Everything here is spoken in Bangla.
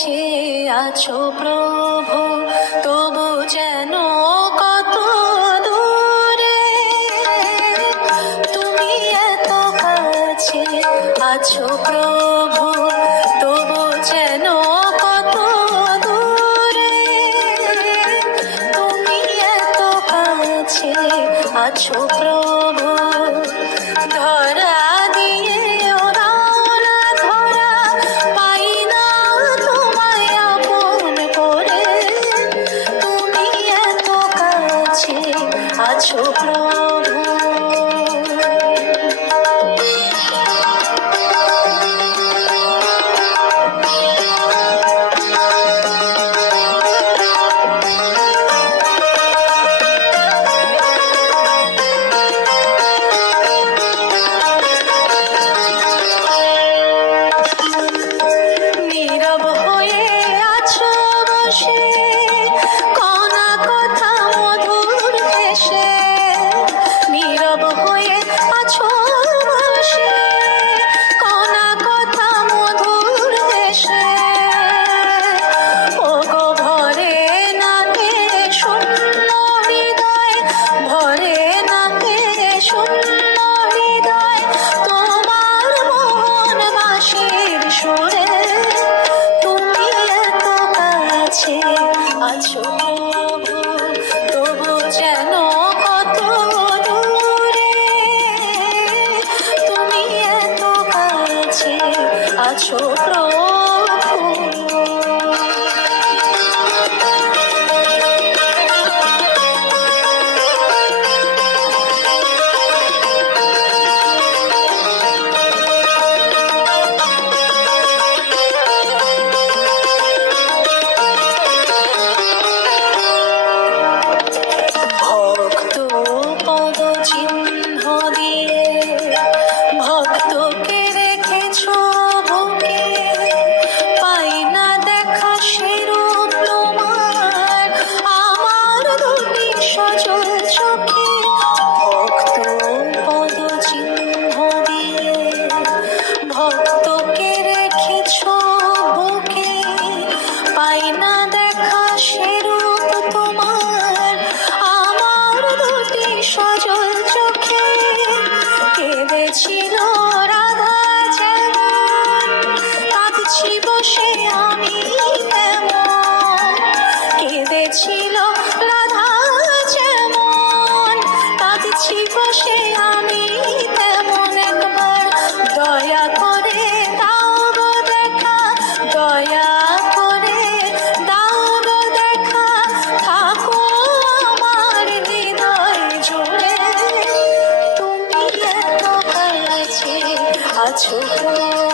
কাছে আছো প্রভু, তবু যেন কত দূরে। তুমি এত কাছে আছো প্রভু, তবু যেন কত দূরে। তুমি এত কাছে আছো প্রভু, ধরা দিয়ে ওরাও না ধরা, পাই না তোমায় আপন করে। তুমি এত কাছে আছো প্রভু। নীরব হয়ে আছো বসে, কণা কথা মধুর হেসে। নীরব হয়ে আছো বসে, কণা কথা মধুর হেসে। ওগো ভরে নাকে শূন্য হৃদয়, ভরে নাকে শূন্য হৃদয়, তোমার মোহন বাঁশির সুরে। তুমি এত কাছে আছো প্রভু, তবু যেন কত দূরে। তুমি এত কাছে আছো প্রভু। ভক্ত পদ চিহ্ন দিয়ে ভক্তকে রেখেছো বুকে, পাই না দেখা সেরূপ তোমার আমার দুটি সজল চোখে। ভক্ত পদ চিহ্ন দিয়ে ভক্তকে রেখেছো বুকে, পাই না দেখা সেরূপ তোমার আমার দুটি সজল চোখে। কেঁদেছিল রাধা যেমন, কাঁদছি বসে আমি তেমন। কেঁদেছিল রাধা যেমন, কাঁদছি বসে আমি তেমন। একবার দয়া করে দাও গো দেখা, দয়া করে দাও গো দেখা, থাকো আমার হৃদয় জুড়ে। তুমি এত কাছে আছো প্রভু।